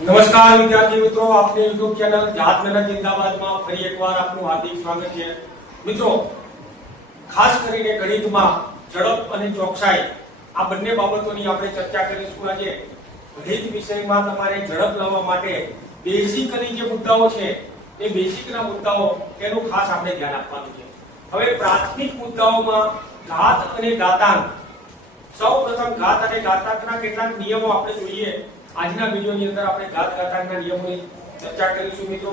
નમસ્કાર વિદ્યાર્થી મિત્રો, આપની YouTube ચેનલ જાત મહેનત જિંદાબાદમાં ફરી એકવાર આપનું હાર્દિક સ્વાગત છે. મિત્રો, ખાસ કરીને ગણિતમાં ઝડપ અને ચોકસાઈ આ બંને બાબતોની આપણે ચર્ચા કરીશું આજે. ગણિત વિષયમાં તમારે ઝડપ લાવવા માટે બેઝિકલી જે મુદ્દાઓ છે એ બેઝિકના મુદ્દાઓ એનું ખાસ આપણે ધ્યાન આપવાનું છે. હવે પ્રાથમિક મુદ્દાઓમાં ઘાત અને ઘાતાંક. સૌપ્રથમ ઘાત અને ઘાતાંકના કેટલાક નિયમો આપણે જોઈએ. આજના વિડિયોની અંદર આપણે ઘાત ઘાતાંકના નિયમોની ચર્ચા કરીશું. મિત્રો,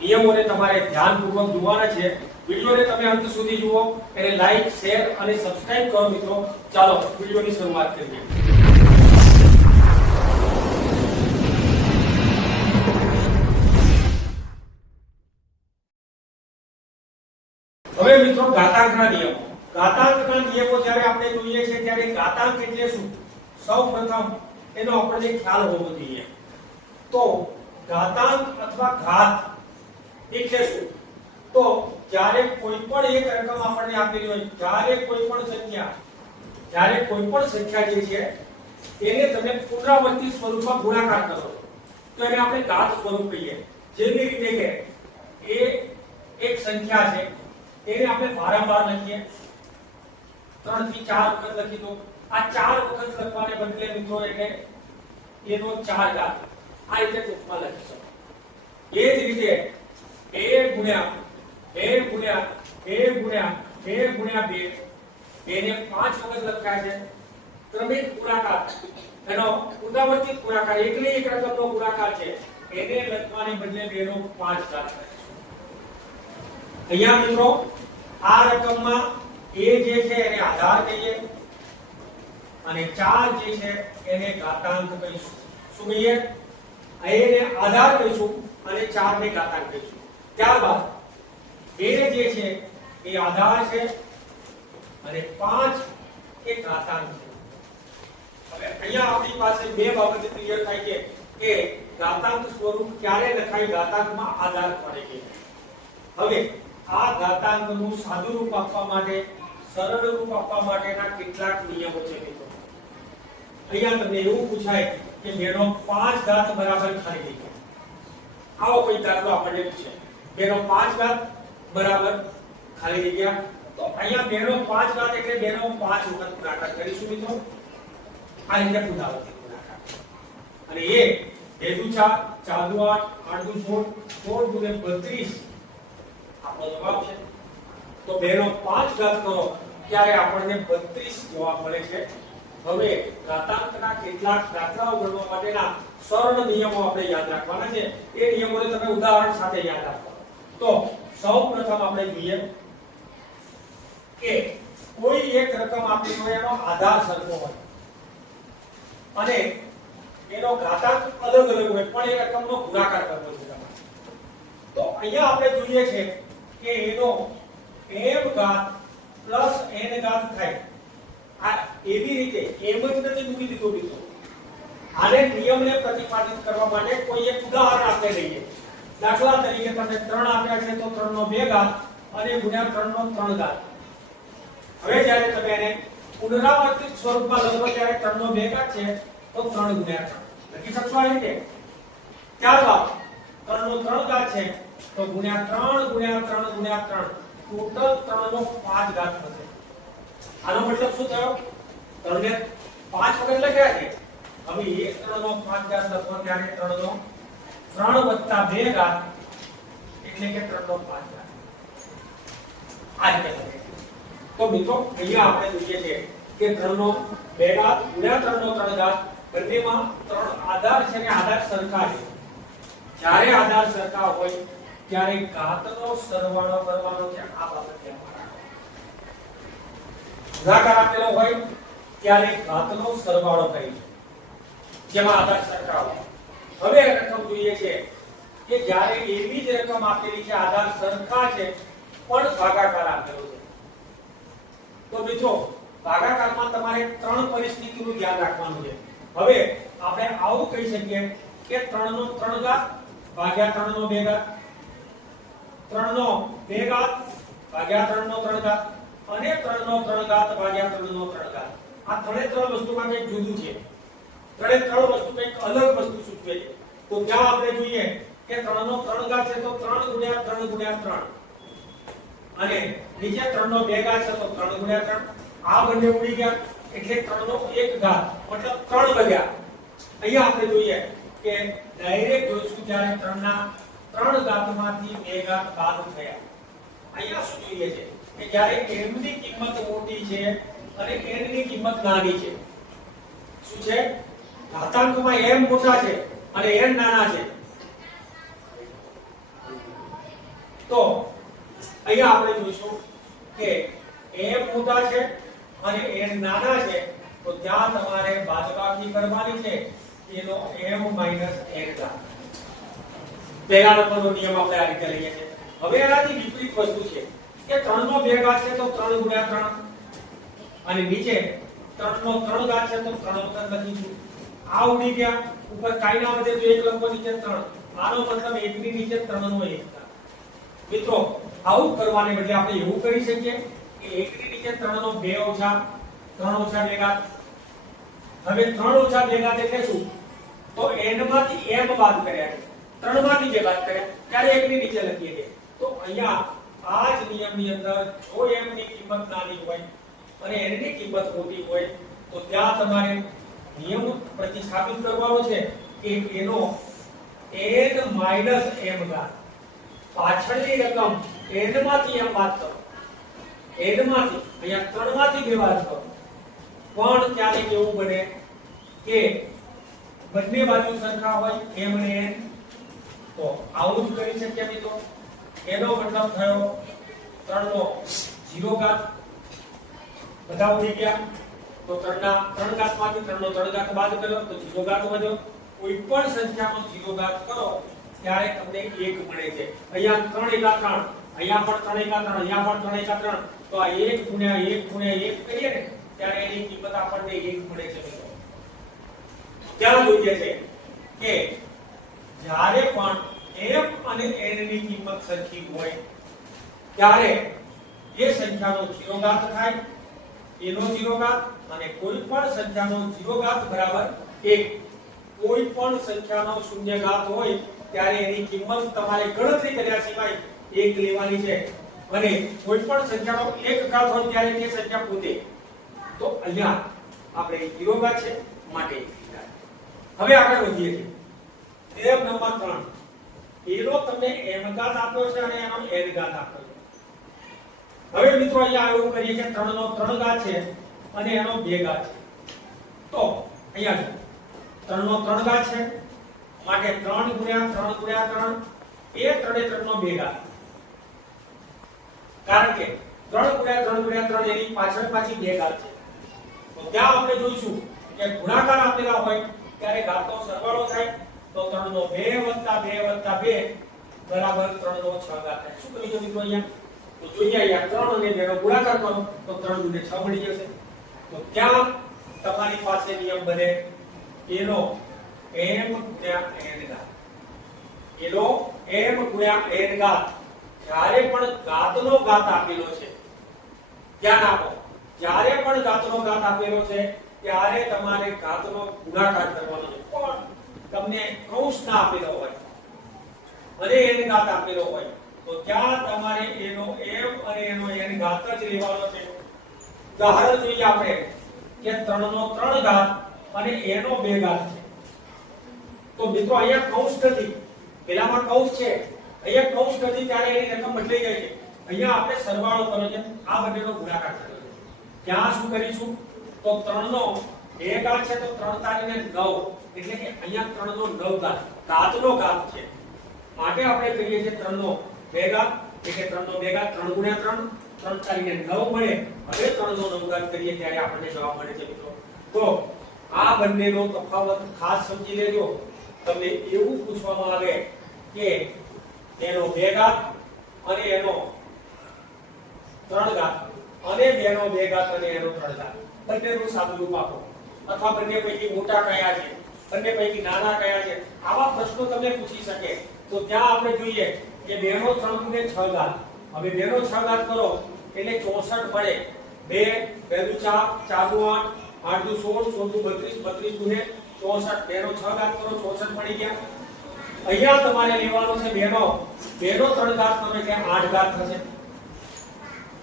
નિયમોને તમારે ધ્યાનપૂર્વક જોવાના છે. વિડિયોને તમે અંત સુધી જુઓ, એને લાઈક, શેર અને સબસ્ક્રાઇબ કરો. મિત્રો, ચાલો વિડિયોની શરૂઆત કરીએ. હવે મિત્રો, ઘાતાંકના નિયમો. ઘાતાંકના નિયમો જ્યારે આપણે જોઈએ છે ત્યારે ઘાતાંક એટલે શું? સૌપ્રથમ એનો આપણને ખ્યાલ હોવો જોઈએ. તો ઘાતાંક અથવા ઘાત એટલે શું? તો જ્યારે કોઈ પણ એક રકમ આપણને આપેલી હોય, જ્યારે કોઈ પણ સંખ્યા જે છે એને તમે પુનરાવર્તિત સ્વરૂપમાં ગુણાકાર કરો તો એને આપણે ઘાત સ્વરૂપ કહીએ. જેવી રીતે કે એ એક સંખ્યા છે એને આપણે વારંવાર લખીએ, 3 થી 4 વખત લખી દો. આ 4 વખત લખવાને બદલે મિત્રો એને એનો 4 ઘાત આ રીતે ટૂંકમાં લખી શકો. એ જ રીતે a ગુણ્યા 2 એને 5 વખત લખાય છે. ક્રમિક ગુણાકાર, એનો પુનરાવર્તિત ગુણાકાર, એકલી એક રકમનો ગુણાકાર છે એને લખવાને બદલે 2 નો 5 ઘાત લખીશું. અહીંયા મિત્રો આ રકમમાં a જે છે એને આધાર કહીએ અને 4 જે છે એને ઘાતાંક કહીશું. શું કહીએ? a ને આધાર કહીશું અને 4 ને ઘાતાંક કહીશું. ત્યારબાદ a જે છે એ આધાર છે અને 5 એ ઘાતાંક છે. હવે અહીંયા આપણી પાસે બે બાબત ક્લિયર થાય છે કે ઘાતાંક સ્વરૂપ ક્યારે લખાય, ઘાતાંકમાં આધાર પડે છે. હવે આ ઘાતાંકનું સાદું રૂપ આપવા માટે, સરળ રૂપ આપવા માટેના કેટલાક નિયમો છે મિત્રો. અહીંયા તમને એવું પૂછાય કે 2 નો 5 ઘાત બરાબર ખાલી જગ્યા. આવો કોઈ દાખલો આપણને પૂછે, 2 નો 5 ઘાત બરાબર ખાલી જગ્યા. તો અહીંયા 2 નો 5 ઘાત એટલે 2 નો 5 વખત ગુણાકાર કરીશું મિત્રો. આ રીતે પુનરાવર્તિત ગુણાકાર. અને એ 2 દુ 4, 4 દુ 8, 8 દુ 16, 16 દુ 32 આપણો જવાબ છે. તો 2 નો 5 ઘાત કરો ત્યારે આપણને 32 જવાબ મળે છે. હવે ઘાતાંકના કેટલાક દાખલાઓ ગણવા માટેના સરળ નિયમો આપણે યાદ રાખવાના છે. એ નિયમોને તમે ઉદાહરણ સાથે યાદ રાખો. તો સૌપ્રથમ આપણે જોઈએ કે કોઈ એક રકમ આપેલી હોય, એનો આધાર સરખો હોય અને એનો ઘાતાંક અલગ અલગ હોય, પણ એ રકમનો ગુણાકાર કરવો છે તમારે. તો અહીંયા આપણે જોઈએ છે કે એનો m ઘાત પ્લસ n ઘાત થાય. આ એવી રીતે એમ જ નથી મૂકી દીધું મિત્રો. આને નિયમને પ્રતિપાદિત કરવા માટે કોઈ એક ઉદાહરણ આપણે લઈએ. દાખલા તરીકે તમને 3 આપ્યા છે તો 3 નો 2 ઘાત અને ગુણ્યા 3 નો 3 ઘાત. હવે જ્યારે તમે એને પુનરાવર્તિત સ્વરૂપમાં લખો ત્યારે 3 નો 2 ઘાત છે તો 3 ગુણ્યા 3 લખી શકશો આ રીતે. ત્યારબાદ 3 નો 3 ઘાત છે તો ગુણ્યા 3 ગુણ્યા 3 ગુણ્યા 3 ટોટલ 3 નો 5 ઘાત થશે. આનો મતલબ શું થયો? 3 ને 5 વખત લખ્યા છે. હવે એ 3 નો 5 ઘાત લખો ત્યારે 3 નો 3 વત્તા 2 ઘાત એટલે કે 3 નો 5 ઘાત. આ રીતે લખે. તો મિત્રો અહીંયા આપણે જોઈએ છે કે 3 નો 2 ઘાત ગુણ્યા 3 નો 3 ઘાત બંનેમાં 3 આધાર છે અને આધાર સરખા છે. જ્યારે આધાર સરખા હોય ત્યારે ઘાતનો સરવાળો કરવાનો છે. આ બાબત ધ્યાનમાં રાખો. ગુણાકાર આપેલો હોય ત્યારે ઘાતનો સરવાળો કરીશું જેમાં આધાર સરખા હોય. હવે રકમ જોઈએ છે કે જ્યારે એવી જ રકમ આપેલી છે, આધાર સરખા છે પણ ભાગાકાર આપેલો છે. તો મિત્રો ભાગાકારમાં તમારે 3 પરિસ્થિતિનું ધ્યાન રાખવાનું છે. હવે આપણે આવું કહી શકીએ કે 3 નો 3 ઘાત ભાગ્યા 3 નો 2 ઘાત, 3 નો 2 ઘાત ભાગ્યા 3 નો 3 ઘાત અને 3 નો 3 ઘાત ભાગ્યા 3 નો 3 ઘાત. આ ત્રણે ત્રણ વસ્તુમાં કંઈક જુદું છે. ત્રણે ત્રણ વસ્તુ કંઈક અલગ વસ્તુ સૂચવે છે. તો ત્યાં આપણે જોઈએ કે 3 નો 3 ઘાત છે તો 3 ગુણ્યા 3 ગુણ્યા 3 અને નીચે 3 નો 2 ઘાત છે તો 3 ગુણ્યા 3 આ બંને ઉડી ગયા એટલે 3 નો 1 ઘાત મતલબ 3 વધ્યા. અહીંયા આપણે જોઈએ કે ડાયરેક્ટ જોઈશું ત્યારે 3 ના 3 ઘાતમાંથી 2 ઘાત બાદ થયા. અહીંયા શું જોઈએ છે કે જ્યારે m ની કિંમત મોટી છે અને n ની કિંમત નાની છે. શું છે? ઘાતાંકમાં m મોટા છે અને n નાના છે. તો અહીંયા આપણે જોઈશું કે m મોટા છે અને n નાના છે તો ત્યાં તમારે બાદબાકી કરવાની છે એનો m - n ઘાત. પહેલા નંબરનો નિયમ આપણે આ રીતે લઈએ છીએ. હવે એનાથી વિપરીત વસ્તુ છે કે 3 નો 2 ઘાત છે તો 3 ગુણ્યા 3 અને નીચે 3 નો 3 ઘાત છે તો 3 વખત લખીશું. આ ઉડી ગયા ઉપર કાઈ ના વધે તો 1 લખો નીચે 3. આનો મતલબ 1 ની નીચે 3 નો 1 ઘાત. મિત્રો આવું કરવાને બદલે આપણે એવું કરી શકીએ કે 1 ની નીચે 3 નો 2 ઓછા 3 ઓછા 2 ઘાત. હવે 3 ઓછા 2 ઘાત એટલે શું? તો n માંથી m બાદ કર્યા છે 3 માંથી જે બાદ કર્યા ત્યારે 1 ની નીચે લખીએ છીએ. તો અહીંયા આ જ નિયમની અંદર જો m ની કિંમત નાની હોય અને n ની કિંમત મોટી હોય તો ત્યાં તમારે નિયમ પ્રતિસ્થાપિત કરવાનો છે કે એનો n માઈનસ m ઘાત પાછળની રકમ n માંથી m બાદ કરો. n માંથી અહીંયા 3 માંથી 2 બાદ કરો. પણ ત્યારે કેવું બને કે બંને બાજુ સરખા હોય m અને n. તો આવું જ કરી શકીએ મિત્રો. એનો મતલબ થયો 3 નો 0 ઘાત બધા ઉડી ગયા તો 3 ના 3 ઘાતમાંથી 3 નો 3 ઘાત બાદ કર્યો તો 0 ઘાત વધ્યો. કોઈ પણ સંખ્યાનો 0 ઘાત કરો ત્યારે તમને 1 મળે છે. અહીંયા 3 એકા 3 અહીંયા પણ 3 એકા 3 અહીંયા પણ 3 એકા 3 તો આ 1 ગુણ્યા 1 ગુણ્યા 1 કરીએ ને ત્યારે એની કિંમત આપણને 1 મળે છે મિત્રો. ત્યાં જોઈએ છે કે જ્યારે પણ m અને n ની કિંમત સરખી હોય ત્યારે જે સંખ્યાનો 0 ઘાત થાય એનો 0 ઘાત અને કોઈ પણ સંખ્યાનો 0 ઘાત બરાબર 1. કોઈ પણ સંખ્યાનો શૂન્ય ઘાત હોય ત્યારે એની કિંમત તમારે ગણતરી કર્યા સિવાય 1 લેવાની છે અને કોઈ પણ સંખ્યાનો 1 ઘાત હોય ત્યારે તે સંખ્યા પોતે. તો અહીંયા આપણે 0 ઘાત છે માટે હવે આગળ વધીએ છીએ. નિયમ નંબર 3 એનો તમને m ઘાત આપ્યો છે અને એનો n ઘાત આપ્યો છે. હવે મિત્રો અહીંયા એવું કરીએ કે 3 નો 3 ઘાત છે અને એનો 2 ઘાત છે. તો અહીંયા 3 નો 3 ઘાત છે માટે 3 ગુણ્યા 3 ગુણ્યા 3 એ 3 નો 2 ઘાત. કારણ કે 3 ગુણ્યા 3 ગુણ્યા 3 એની પાછળ પાછી 2 ઘાત છે. તો ત્યાં આપણે જોઈશું કે ગુણાકાર આપેલા હોય ત્યારે ઘાતનો સરવાળો થાય તો 3 નો 2 + 2 + 2 બરાબર 3 નો 6 ઘાત થાય. શું કરીશું મિત્રો અહીંયા? તો જોઈએ અહીંયા 3 અને 2 નો ગુણાકાર કરો તો 3 × 6 મળી જશે. તો ત્યાં તમારી પાસે નિયમ બને એનો m ગુણ્યા n ઘાત. એનો m ગુણ્યા n ઘાત જ્યારે પણ ઘાતનો ઘાત આપેલો છે ધ્યાન આપો. જ્યારે પણ ઘાતનો ઘાત આપેલો છે ત્યારે તમારે ઘાતનો ગુણાકાર કરવાનો છે. પણ તમને કૌંસ ના આપેલો હોય અને n ઘાત આપેલો હોય તો ત્યાં તમારે એનો m અને એનો n ઘાત જ લેવાનો છે. ઉદાહરણ જોઈએ આપણે કે 3 નો 3 ઘાત અને એનો 2 ઘાત છે. તો મિત્રો અહીંયા કૌંસ નથી, પેલામાં કૌંસ છે, અહીંયા કૌંસ નથી ત્યારે એની રકમ બદલાઈ જાય છે. અહીંયા આપણે સરવાળો કર્યો છે, આ બંનેનો ગુણાકાર કર્યો છે. ત્યાં શું કરીશું તો 3 નો 2 ઘાત છે તો 3 તારીને 9 એટલે કે અહીંયા 3 નો 9 ઘાત ઘાતનો ઘાત છે માટે આપણે કહીએ છીએ 3 નો 2 ઘાત એટલે 3 નો 2 ઘાત 3 ગુણ્યા 3 3 તારીને 9 મળે. હવે 3 નો 9 ઘાત કરીએ ત્યારે આપણને જવાબ મળે છે મિત્રો. તો આ બંનેનો તફાવત ખાસ સમજી લેજો. તમને એવું પૂછવામાં આવે કે એનો 2 ઘાત અને એનો 3 ઘાત અને 2 નો 2 ઘાત અને એનો 3 ઘાત બંનેનું સાદુરૂપ આપો અથવા બંને પૈકી મોટા કયા છે બંને પૈકી નાના કયા છે આવા પ્રશ્નો તમને પૂછી શકે. તો ત્યાં આપણે જોઈએ કે 2 નો 3 ગુણે 6 ઘાત. હવે 2 નો 6 ઘાત કરો એટલે 64 મળે. 2 2 4 4 8 8 2 16 16 32 32 ગુણે 64. 2 નો 6 ઘાત કરો 64 મળી ગયા. અહીંયા તમારે લેવાનો છે 2 નો 3 ઘાત તમે કે 8 ઘાત થશે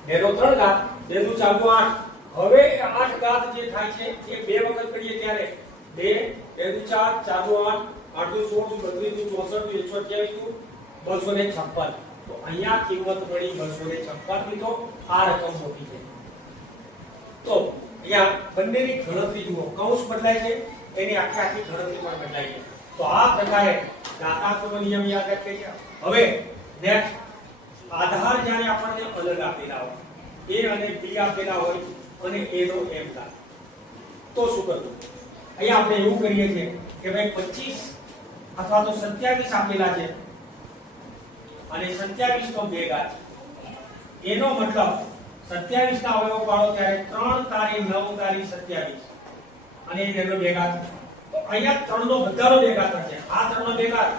2 નો 3 ઘાત 2 નું 4 નું 8 હવે 8 ઘાત જે થાય છે એ બે વખત કરીએ ત્યારે 2 2 નું 4 4 નું 8 8 નું 16 32 નું 64 128 નું 256 તો અહીંયા કિંમત મળી 256 ની તો આ રકમ મોટી છે તો અહીંયા બંનેની ગણતરી જુઓ કૌંસ બદલાય છે એની આખી ગણતરી પણ બદલાય છે તો આ પ્રકારે ઘાતાંકનો નિયમ યાદ રાખીએ છીએ હવે નેક્સ્ટ આધાર જ્યારે આપણને અલગ આપેલા હોય a અને b આપેલા હોય અને a નો m ઘાત તો શું કરવું અહીંયા આપણે એવું કરીએ છીએ કે ભાઈ 25 અથવા તો 27 આપેલા છે અને 27 નો 2 ઘાત એનો મતલબ 27 ના અવયવ પાડો ત્યારે 3 તારી 9 તારી 27 અને એનો 2 ઘાત તો અહીંયા 3 નો બધાનો 2 ઘાત થશે આ 3 નો 2 ઘાત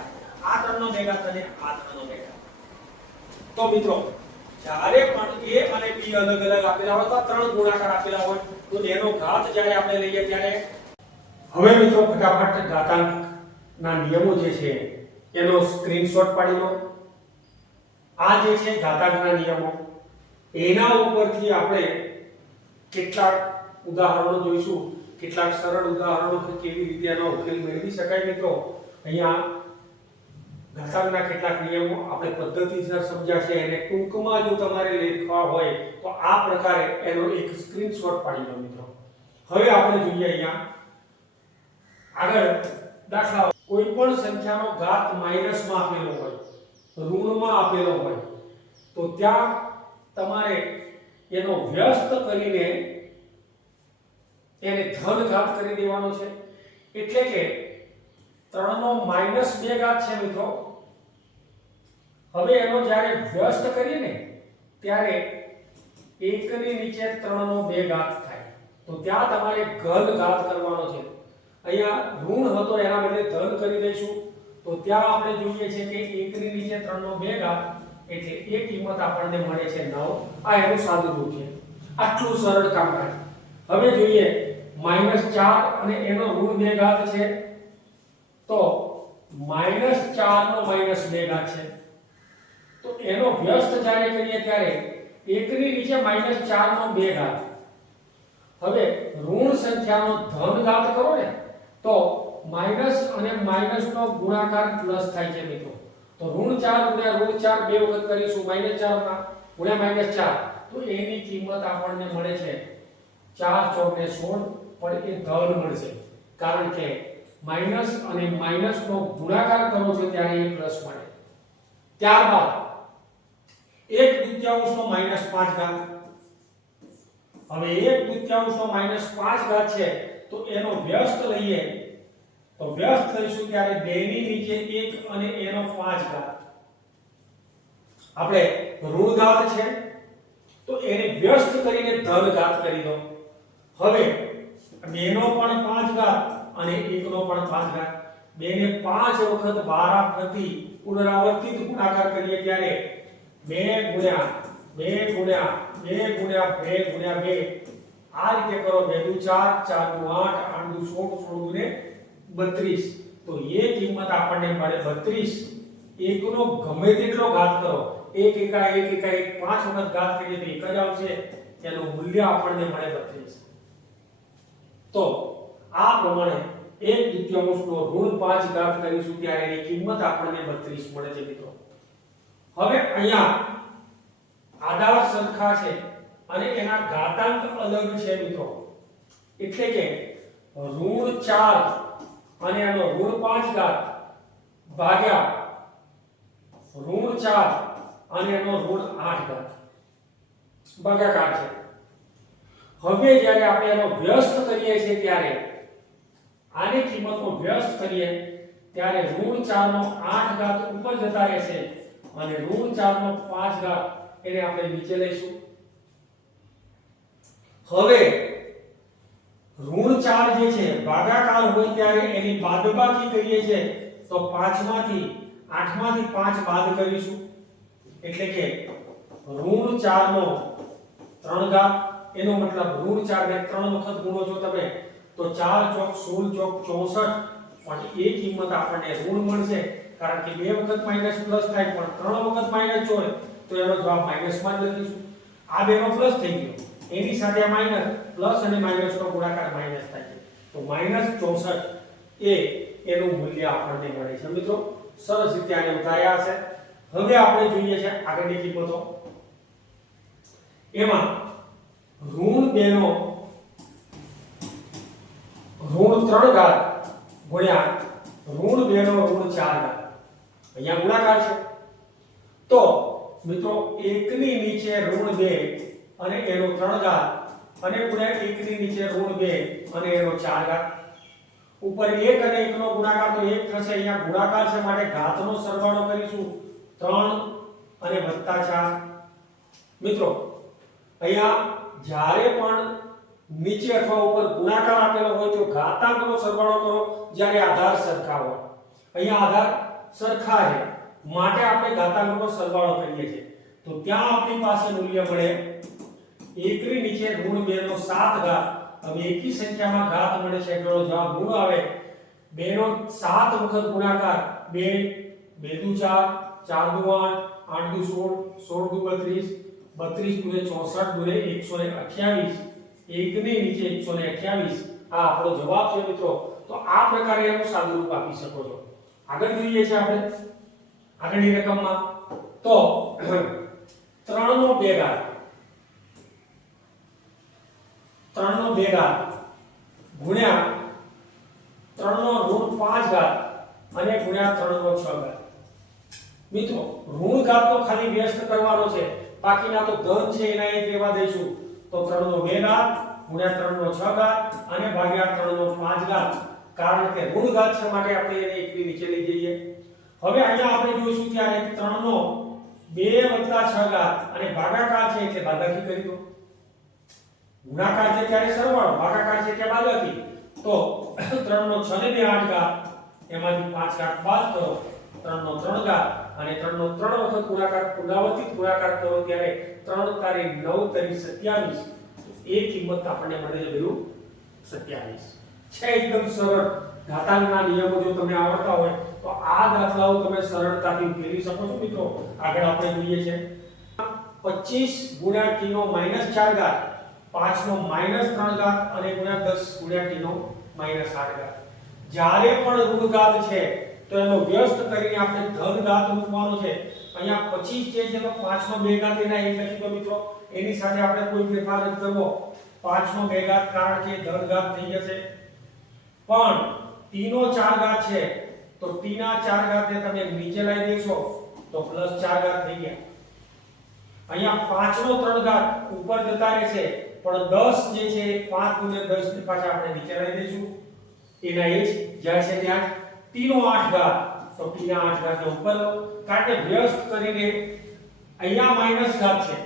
આ 3 નો 2 ઘાત અને આ 3 નો 2 ઘાત તો મિત્રો જ્યારે પણ a અને b અલગ અલગ આપેલા હોય તો 3 ગુણાકાર આપેલા હોય તો એનો ઘાત જ્યારે આપણે લઈએ ત્યારે હવે મિત્રો ફટાફટ ઘાતાંકના નિયમો જે છે એનો સ્ક્રીનશોટ પાડી લો આ જે છે ઘાતાંકના નિયમો એના ઉપરથી આપણે કેટલાક ઉદાહરણો જોઈશું કેટલાક સરળ ઉદાહરણો કેવી રીતે આનો ઉકેલ મેળવી શકાય મિત્રો અહીંયા ઘાતાંકના કેટલાક નિયમો આપણે પદ્ધતિસર સમજ્યા છે એને ટૂંકમાં જો તમારે લખવા હોય તો આ પ્રકારે એનો એક સ્ક્રીનશોટ પાડી લો મિત્રો હવે આપણે જોઈએ અહીંયા આગળ દાખલા કોઈ પણ સંખ્યાનો ઘાત માઈનસમાં આપેલો હોય ઋણમાં આપેલો હોય તો ત્યાં તમારે એનો વ્યસ્ત કરીને એને ધન ઘાત કરી દેવાનો છે એટલે કે 3 નો -2 ઘાત છે મિત્રો હવે એનો જ્યારે વ્યસ્ત કરીએ ને ત્યારે 1 ની નીચે 3 નો 2 ઘાત થાય તો ત્યાં તમારે ઘન ઘાત કરવાનો છે અહીંયા ઋણ હતો એના બદલે ધન કરી દઈશું તો ત્યાં આપણે જોઈએ છે કે 1 ની નીચે 3 નો 2 ઘાત એટલે એ કિંમત આપણને મળે છે 9 આ એનું સાદું રૂપ છે આટલું સરળ કામકાજ હવે જોઈએ -4 અને એનો ઋણ 2 ઘાત છે તો -4 નો -2 ઘાત છે તો એનો વ્યસ્ત જ્યારે કરીએ ત્યારે 1 ની નીચે -4 નો 2 ઘાત હવે ઋણ સંખ્યાનો ધન ઘાત કરો ને તો માઈનસ અને માઈનસ નો ગુણાકાર પ્લસ થાય છે મિત્રો તો ઋણ 4 ગુણ્યા ઋણ 4 બે વખત કરીશું -4 ના ગુણ્યા -4 તો એની કિંમત આપણને મળે છે 4 ચોક ને 16 પણ એ ધન મળશે કારણ કે માઈનસ અને માઈનસ નો ગુણાકાર કરો છો ત્યારે એ પ્લસ મળે ત્યારબાદ 1/2 નો -5 ઘાત હવે 1/2 નો -5 ઘાત છે તો એનો વ્યસ્ત લઈએ તો વ્યસ્ત લઈશું ત્યારે 2 ની નીચે 1 અને એનો 5 ઘાત આપણે ઋણ ઘાત છે તો એને વ્યસ્ત કરીને ધન ઘાત કરી દો હવે 2 નો પણ 5 ઘાત અને 1 નો પણ 5 ઘાત 2 ને 5 વખત વારાફરતી પુનરાવર્તિત ગુણાકાર કરીએ ત્યારે 2 ગુણ્યા 2 ગુણ્યા 2 ગુણ્યા 2 ગુણ્યા 2 આ રીતે કરો 2 દુ 4 4 દુ 8 8 દુ 16 16 દુ 32 તો એ કિંમત આપણને મળે 32 એક નો ગમે તેટલો ઘાત કરો એક એકા 5 વખત ઘાત કરીએ તો એક જ આવશે તેનું મૂલ્ય આપણને મળે 32 તો આ પ્રમાણે 1/2 નો ઋણ 5 ઘાત કરીશું ત્યારે એની કિંમત આપણને 32 મળે છે મિત્રો હવે અહીંયા આધાર સરખા છે અને એના ઘાતાંક અલગ છે મિત્રો એટલે કે ઋણ 4 અને એનો ઋણ 5 ઘાત ભાગ્યા ઋણ 4 અને એનો ઋણ 8 ઘાત ભાગાકાર છે હવે જ્યારે આપણે એનો વ્યસ્ત કરીએ છીએ ત્યારે આની કિંમતનો વ્યસ્ત કરીએ ત્યારે ઋણ 4 નો 8 ઘાત ઉપર જતા રહેશે અને ઋણ 4 નો 5 ઘાત એને આપણે નીચે લઈશું હવે ઋણ 4 જે છે ભાગાકાર હોય ત્યારે એની બાદબાકી કરીએ છીએ તો 5 માંથી 8 માંથી 5 બાદ કરીશું એટલે કે ઋણ 4 નો 3 ઘાત એનો મતલબ ઋણ 4 ને 3 વખત ગુણો છો તમે તો 4 ચોક 16 ચોક 64 પણ એ કિંમત આપણને ઋણ મળશે કારણ કે 2 વખત માઈનસ પ્લસ થાય પણ 3 વખત માઈનસ જોડે તો એનો જવાબ માઈનસ માં જ લખીશું. આ બેનો પ્લસ થઈ ગયો, એની સાથે આ માઈનસ, પ્લસ અને માઈનસ નો ગુણાકાર માઈનસ થાય છે, તો -64 એ એનું મૂલ્ય આપણને મળે છે. મિત્રો સરસ રીતે આને ઉતાર્યા હશે. હવે આપણે જોઈએ છે આગળની કિંમતો. એમાં ઋણ 2 નો ઋણ 3 ઘાત ગુણ્યા ઋણ 2 નો ઋણ 4 ઘાત, અહીંયા ગુણાકાર છે. તો મિત્રો 1 ની નીચે ઋણ 2 અને એનો 3 ઘાત અને ગુણ્યા 1 ની નીચે ઋણ 2 અને એનો 4 ઘાત. ઉપર 1 અને 1 નો ગુણાકાર તો 1 થશે, અહીંયા ગુણાકાર છે માટે ઘાતનો સરવાળો કરીશું 3 અને વત્તા 4. મિત્રો અહીંયા જ્યારે પણ નીચે અથવા ઉપર ગુણાકાર આપેલો હોય તો ઘાતાંકનો સરવાળો કરો જ્યારે આધાર સરખા હોય. અહીંયા આધાર સરખા છે માટે આપણે ઘાતાંકનો સરવાળો કરીએ છીએ. તો ત્યાં આપણી પાસે મૂલ્ય મળે 1 ની નીચે ઋણ 2 નો 7 ઘાત. હવે એકી સંખ્યામાં ઘાત મળે છે એટલે જવાબ ઋણ આવે. 2 નો 7 વખત ગુણાકાર 2 2 દુ 4 4 દુ 8 8 દુ 16 16 દુ 32 32 દુ 64 દુ 128 1 ની નીચે 128 આ આપણો જવાબ છે. મિત્રો તો આ પ્રકારે એનું સાદુરૂપ આપી શકો છો. આગળ જોઈએ છે આપણે આગળની રકમમાં. તો 3 નો 2 ઘાત 3 નો 2 ઘાત ગુણ્યા 3 નો ઋણ 5 ઘાત અને ગુણ્યા 3 નો 6 ઘાત. મિત્રો ઋણ ઘાત તો ખાલી વ્યસ્ત કરવાનો છે, બાકીના તો ધન છે એના એક લેવા દઈશું. તો 3 નો 2 ઘાત ગુણ્યા 3 નો 6 ઘાત અને ભાગ્યા 3 નો 5 ઘાત, કારણ કે ઋણ ઘાત છે માટે આપણે એને એકની નીચે લઈ જઈએ. હવે અહીંયા આપણે જોઈશું ત્યારે 3 નો 2 + 6 ઘાત અને ભાગાકાર છે એટલે બાદબાકી કરી દો. ગુણાકાર છે ત્યારે સરવાળો, ભાગાકાર છે એટલે બાદબાકી. તો 3 નો 6 ને 2 8 ઘાત, એમાંથી 5 ઘાત બાદ કરો, 3 નો 3 ઘાત અને 3 નો 3 વખત ગુણાકાર પુનરાવર્તિત ગુણાકાર કરો ત્યારે 3 તારી 9 તારી 27 એ કિંમત આપણને મળે છે બધું 27 છે. એકદમ સરળ ઘાતાંકના નિયમો જો તમને આવડતા હોય તો આ દાખલાઓ તમે સરળતાથી ઉકેલી શકો છો. મિત્રો આગળ આપણે જોઈએ છે 25 ગુણ્યા t નો -4 ઘાત, 5 નો -3 ઘાત અને ગુણ્યા 10 ગુણ્યા t નો -8 ઘાત. જ્યારે પણ ઋણ ઘાત છે તો એનો વ્યસ્ત કરીને આપણે ધન ઘાત મૂકવાનો છે. અહીંયા 25 જે છે તો 5 નો 2 ઘાત એના એક લખી દો. મિત્રો એની સાથે આપણે કોઈ ફેરફાર નથી કરવો. 5 નો 2 ઘાત કારણ કે ધન ઘાત થઈ જશે, પણ t નો 4 ઘાત છે તો t ના 4 ઘાતને તમે નીચે લાવી દેશો તો +4 ઘાત થઈ ગયા. અહીંયા 5 નો 3 ઘાત ઉપર જતા રહેશે પણ 10 જે છે 5 ગુણ્યા 10 ની પાછા આપણે નીચે લાવી દઈશું, એના એ જ જાય છે ત્યાં. t નો 8 ઘાત તો t ના 8 ઘાતને ઉપર લો, કારણ કે વ્યસ્ત કરીને અહીંયા માઈનસ ઘાત છે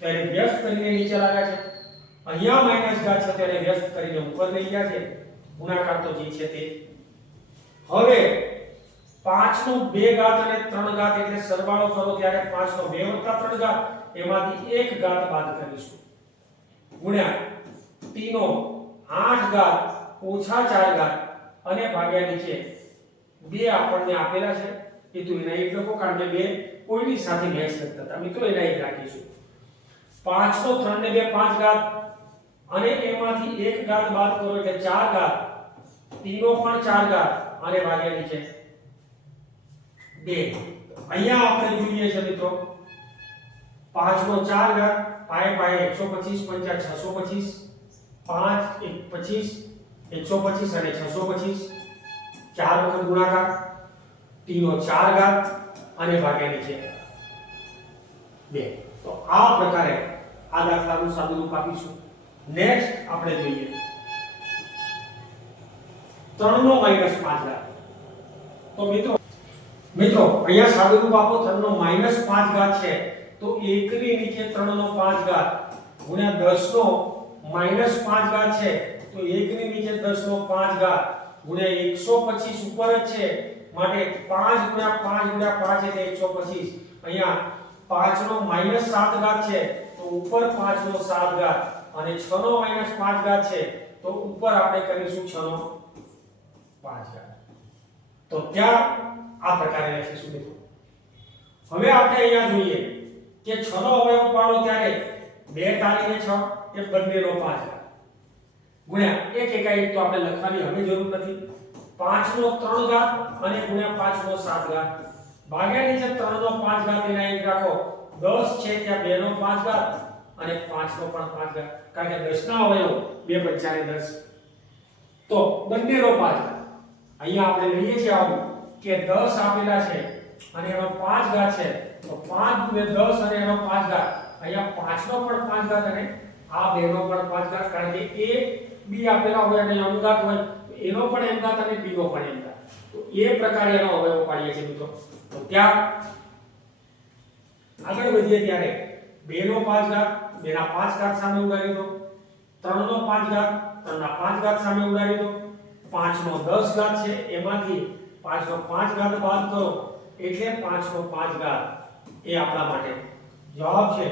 ત્યારે વ્યસ્ત કરીને નીચે લાવ્યા છે, અહીંયા માઈનસ ઘાત છે ત્યારે વ્યસ્ત કરીને ઉપર લઈ ગયા છે. ગુણાકાર તો જે છે તે. હવે 5 નો 2 ઘાત અને 3 ઘાત એટલે સરવાળો કરો ત્યારે 5 નો 2 + 3 ઘાત એમાંથી 1 ઘાત બાદ કરીશું ગુણ્યા t નો 8 ઘાત ઓછા 4 ઘાત અને ભાગ્યા નીચે 2 આપણને આપેલા છે એ તો એના એક લખો, કારણ કે 2 કોઈની સાથે મેચ નથી થતા. મિત્રો એના એક રાખીશું. 5 નો 3 ને 2 5 ઘાત અને એમાંથી 1 ઘાત બાદ કરો એટલે 4 ઘાત, t નો પણ 4 ઘાત અને ભાગ્યા નીચે 2. અહીંયા આપણે જોઈએ છે મિત્રો 5 નો 4 ઘાત પાય પાય 125 5 625 5 1 25 125 અને 625 4 વખત ગુણાકાર, t નો 4 ઘાત અને ભાગ્યા નીચે 2. તો આ પ્રકારે આ દાખલાનું સાદુરૂપ આપીશું. નેક્સ્ટ આપણે જોઈએ 3 નો -5 ઘાત. તો મિત્રો અહીંયા સાદુરૂપ આપો 3 નો -5 ઘાત છે તો 1 ની નીચે 3 નો 5 ઘાત ગુણ્યા 10 નો -5 ઘાત છે તો 1 ની નીચે 10 નો 5 ઘાત ગુણ્યા 125 ઉપર જ છે માટે 5 ગુણ્યા 5 ગુણ્યા 5 એટલે 125. અહીંયા 5 નો -7 ઘાત છે તો ઉપર 5 નો 7 ઘાત અને 6 નો -5 ઘાત છે તો ઉપર આપણે કરીશું 6 નો 5 ઘાત. તો ત્યાં આ પ્રકારે લખીશું મિત્રો. હવે આપણે અહીંયા જોઈએ કે 6 નો અવયવ પાડો ત્યારે 2 તાળીને 6 એ બંનેનો 5 ઘાત ગુણ્યા એક એકાઈ તો આપણે લખવાની હવે જરૂર નથી. 5 નો 3 ઘાત અને ગુણ્યા 5 નો 7 ઘાત ભાગ્યા નીચે 3 નો 5 ઘાત એના એક રાખો 10 છે ત્યાં 2 નો 5 ઘાત અને 5 નો પણ 5 ઘાત કારણ કે 10 ના અવયવ 2 5 10 તો બંનેનો 5 ઘાત. અહીંયા આપણે લઈએ છીએ આવું કે 10 આપેલા છે અને એનો 5 ઘાત છે તો 5 ગુણ્યા 10 અને એનો 5 ઘાત અહીંયા 5 નો પણ 5 ઘાત અને આ બે નો પણ 5 ઘાત કારણ કે a b આપેલા હોય અને અનુઘાત હોય એનો પણ m ઘાત અને b નો પણ m ઘાત તો એ પ્રકારે એનો અવયવ પાડીએ છીએ મિત્રો. તો ત્યાં આગળ વધીએ ત્યારે 2 નો 5 ઘાત 2 ના 5 ઘાત સામે ઉડાડી દો 3 નો 5 ઘાત 3 ના 5 ઘાત સામે ઉડાડી દો 5 નો 10 ઘાત છે એમાંથી 5 નો 5 ઘાત બાદ કરો એટલે 5 નો 5 ઘાત એ આપણા માટે જવાબ છે.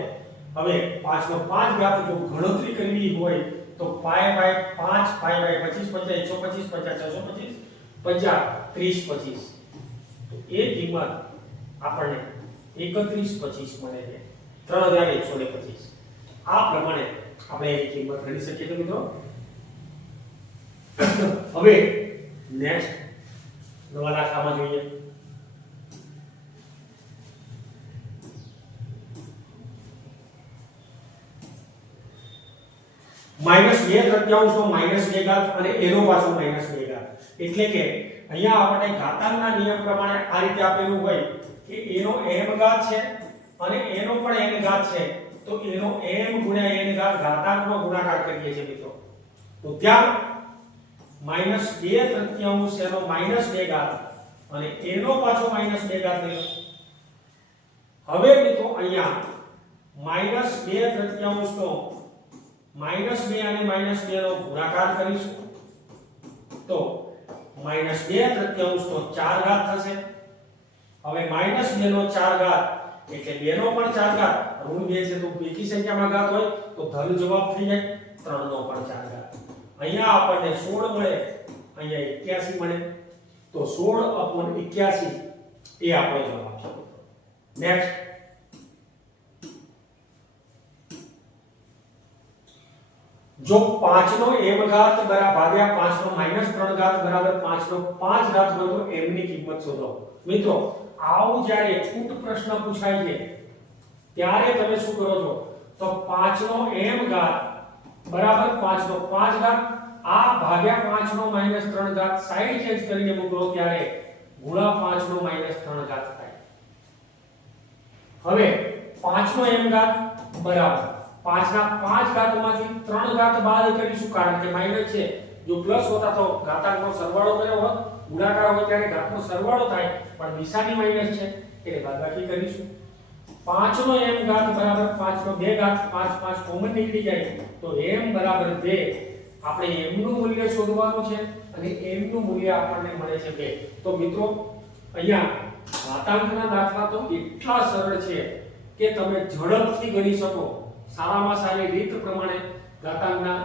હવે 5 નો 5 ઘાત જો ગણતરી કરવી હોય તો 5 બાય 5 5 બાય 25 125 50 625 50 30 25 તો એ કિંમત આપણને 3125 મળે છે 3125 આ પ્રમાણે આપણે એની કિંમત ગણી શકીએ. તો મિત્રો હવે નેક્સ્ટ નવા દાખલામાં જોઈએ. -2/3 નો -2 ઘાત અને એનો પાછો -2 ઘાત એટલે કે અહીંયા આપણે ઘાતાંકના નિયમ પ્રમાણે આ રીતે આપેલું હોય કે એનો m ઘાત છે અને એનો પણ n ઘાત છે તો એનો m ગુણ્યા n ઘાત ઘાતાંકનો ગુણાકાર કરીએ છીએ મિત્રો. તો ત્યાં -2/3 એનો -2 ઘાત અને એનો પાછો -2 ઘાત લઈએ. હવે મિત્રો અહીંયા -2/3 નો -2 અને -2 નો ગુણાકાર કરીશું તો -2/3 નો 4 ઘાત થશે. હવે -2 નો 4 ઘાત એટલે 2 નો પણ 4 ઘાત ઋણ 2 છે તો બેકી સંખ્યામાં ઘાત હોય તો ધન જવાબ થઈ જાય 3 નો પણ 4 ઘાત. અહીંયા આપણને 16 મળે અહીંયા 81 મળે તો 16/81 એ આપણો જવાબ છે. નેક્સ્ટ જો 5 નો m ઘાત ભાગ્યા 5 નો -3 ઘાત બરાબર 5 નો 5 ઘાત હોય તો m ની કિંમત શોધો. મિત્રો આવું જ્યારે ખૂટ પ્રશ્ન પૂછાય છે ત્યારે તમે શું કરો છો તો 5 નો m ઘાત બરાબર 5 નો 5 ઘાત આ ભાગ્યા 5 નો -3 ઘાત સાઈડ ચેન્જ કરીને મૂકો ત્યારે ગુણા 5 નો -3 ઘાત થાય. હવે 5 નો m ઘાત બરાબર 5 ના 5 ઘાતમાંથી 3 ઘાત બાદ કરીશું કારણ કે માઈનસ છે. જો પ્લસ હોતા તો ઘાતાંકનો સરવાળો કર્યો હોત ગુણાકાર હોય ત્યારે ઘાતનો સરવાળો થાય પણ નિશાની માઈનસ છે એટલે બાદબાકી કરીશું. 5 નો m ઘાત બરાબર 5 નો 2 ઘાત 5 5 કોમન નીકળી જાય તો m બરાબર 2. આપણે m નું મૂલ્ય શોધવાનું છે અને m નું મૂલ્ય આપણને મળે છે 2. તો મિત્રો અહીંયા ઘાતાંકના દાખલા તો એટલા સરળ છે કે તમે ઝડપથી ગણી શકો. સારામાં સારી રીત પ્રમાણે ઘાતાંકના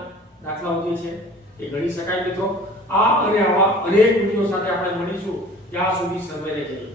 દાખલાઓ જે છે એ ગણી શકાય મિત્રો. આ અને આવા અનેક વિડિયો સાથે આપણે મળીશું. ત્યાં સુધી સર્વેને જય.